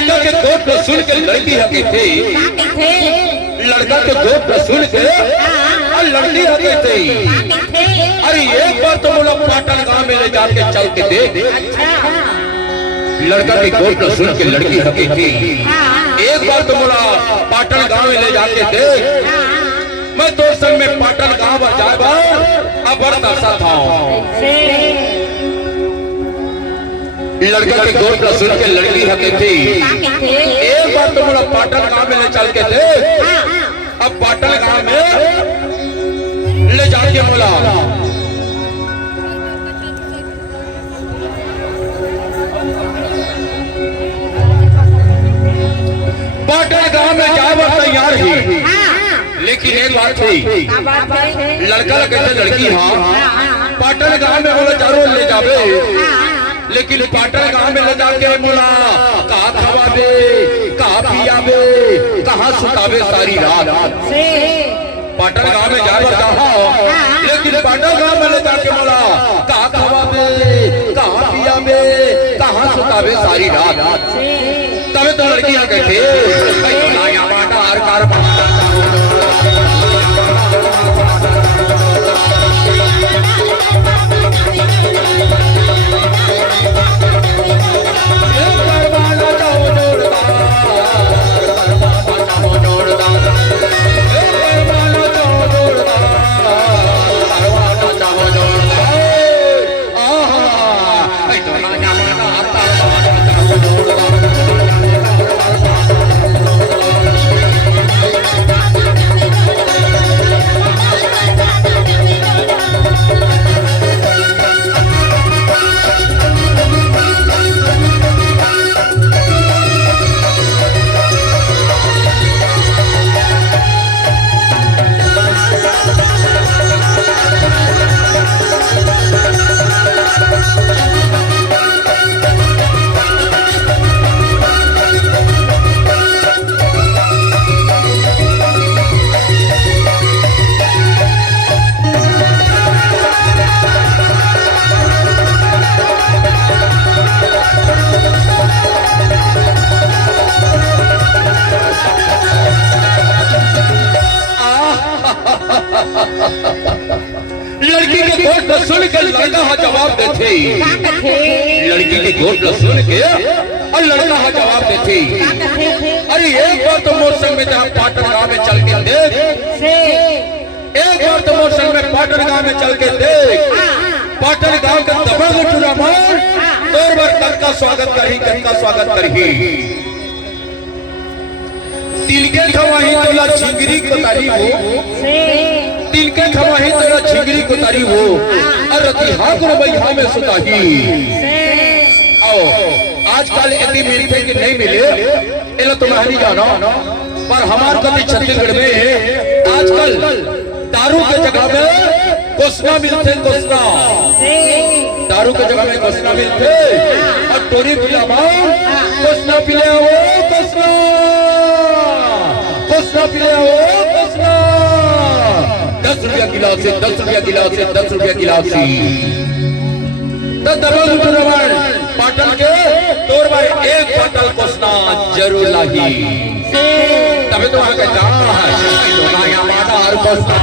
लड़का के गोद में सुन के लड़की हकी थी, लड़का के गोद में सुन के और लड़की हकी थी। अरे एक बार तो बोला पाटन गांव में ले जाके चल के देख। लड़का के गोद में सुन के लड़की हकी थी, एक बार तो बोला पाटन गांव में ले जाके देख। मैं तो संग में पाटन गांव जाएगा अब तरसा था। लड़का के गोद में सुन के लड़की हकी थी, एक बार तो बोला पाटन गांव में ले चल के देख। अब पाटन गांव में ले जाके बोला पाटन गांव में जाए तैयार ही, लेकिन एक बात थी, लड़का कहते लड़की हाँ पाटन गांव में बोला जरूर ले जावे, लेकिन पाटन गांव में ले जाके बोला कहाँ खवाबे, कहाँ पियाबे, कहाँ सुतावे सारी रात। पाटन गांव में जाए कहा, लेकिन पाटन गांव में ले जाके बोला कहाँ खवाबे, कहाँ पियाबे, कहाँ सुतावे सारी रात। तबे तो लड़कियां कहते लड़की के गोद में सुन के लड़का हा जवाब देते, लड़की के गोद में सुन के और लड़का हा जवाब देते। अरे एक बार तो मोर संग में जहाँ पाटन गांव में चल के देख, एक बार तो मोर संग में पाटन गांव में चल के देख। पाटन गांव का दबंग चूड़ा मार तोर बार कनका स्वागत करही, कनका स्वागत करही। तिलके खवाही तोला झिंगरी को तारी हो, तिलके खवाही तोला झिंगरी को तारी हो, और रति हाथ रो बैठा में सुताही। आओ आजकल यदि मिलते कि नहीं मिले इला तुम्हारी जानो, पर हमार कभी छत्तीसगढ़ में आजकल दारू के जगह में कोसना मिलते, कोसना दारू के जगह में कोसना मिलते। और टोरी पिलावा कोसना पिले वो कोसना, कोसना पिले वो कोसना। 10 रुपया गिलास से, 10 रुपया गिलास से, 10 रुपया गिलास से। तो दबंग चुनावन पाटन के तोर बार एक बोतल कोसना जरूर लाही। तबे तो वहां कहता है कोसना